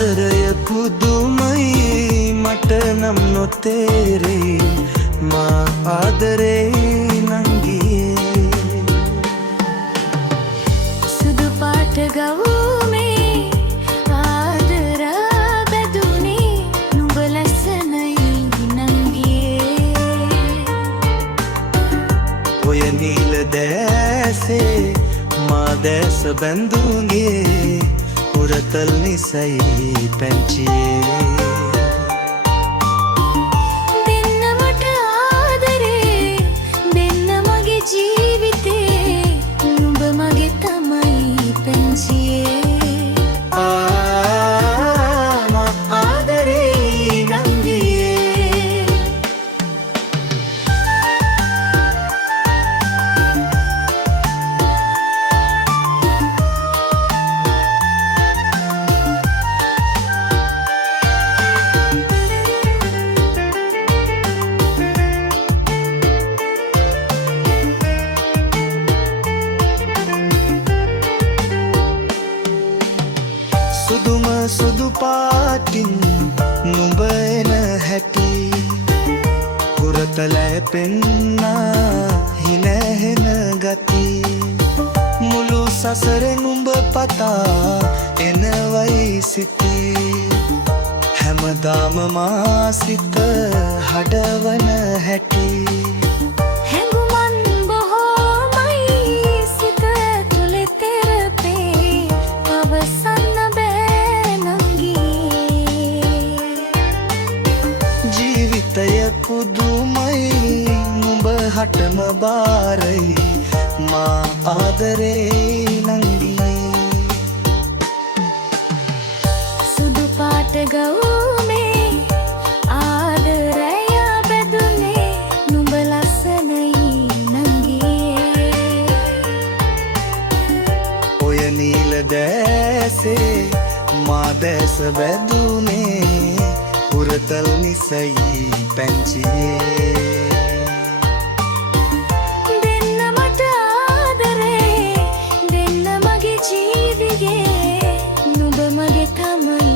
ආදරය පුදුමයි මට නම් නොතේරේ මා ආදරේ නංගියේ සුදු පාට ගවුමේ ආදරා බැදුනේ නුඹ ලස්සනයි නංගියේ ඔය නිල දැසේ මා දැස බැඳුගේ උරතල් නිසයි පැංචියේ දෙන්නමට ආදරේ දෙන්න මගේ ජීවිතේ නුඹ මගේ තමයි පැංචියේ මා ආදරේ නංගියේ සුදුම සුදු පාටින් නුඹ එන හැටි හුරතලැ පෙන්නා හිනැහෙන ගති මුළු සසරෙ නුඹ පතා එනවයි සිටි හැමදාම මා සිත හඩවන හැටි පුදුමයි නුඹ හටම බාරයි මා ආදරේ නංගියේ සුදු පාට ගවුමේ ආදරය බැදුනේ නුඹ ලස්සනයි නංගියේ ඔය නිල දැසේ මා දැස බැඳුනේ උරතල් නිසයි පැංචියේ දෙන්නමට ආදරේ දෙන්න මගේ ජීවිතේ නුඹ මගේ තමයි